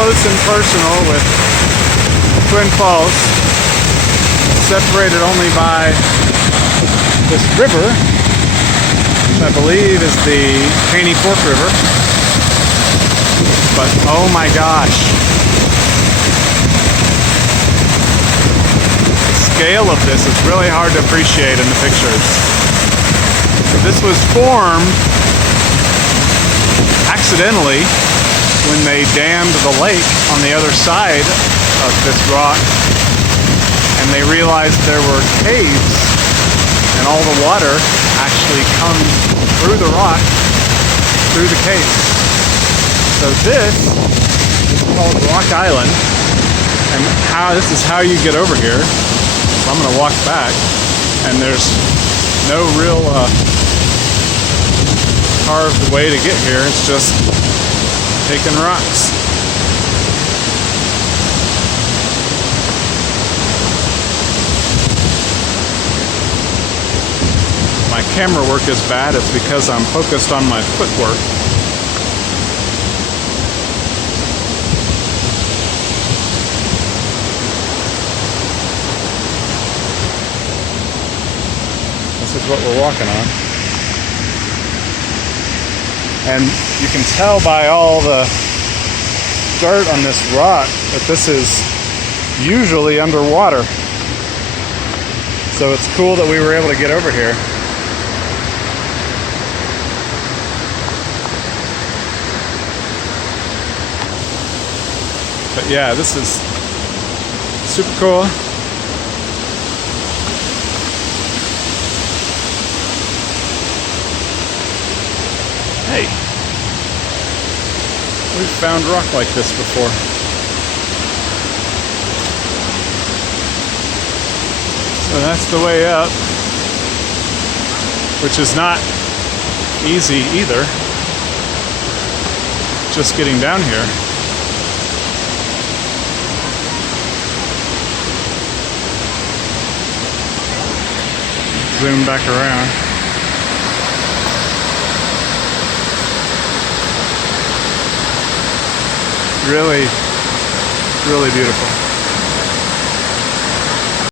close and personal with Twin Falls, separated only by this river, which I believe is the Caney Fork River. But oh my gosh, the scale of this is really hard to appreciate in the pictures. So this was formed accidentally when they dammed the lake on the other side of this rock, and they realized there were caves and all the water actually comes through the rock, through the caves. So this is called Rock Island, and this is how you get over here. So I'm going to walk back, and there's no real carved way to get here. It's just taking rocks. My camera work is bad. It's because I'm focused on my footwork. This is what we're walking on. And you can tell by all the dirt on this rock that this is usually underwater. So it's cool that we were able to get over here. But yeah, this is super cool. Hey, we've found rock like this before. So that's the way up, which is not easy either, just getting down here. Zoom back around. Really, really beautiful.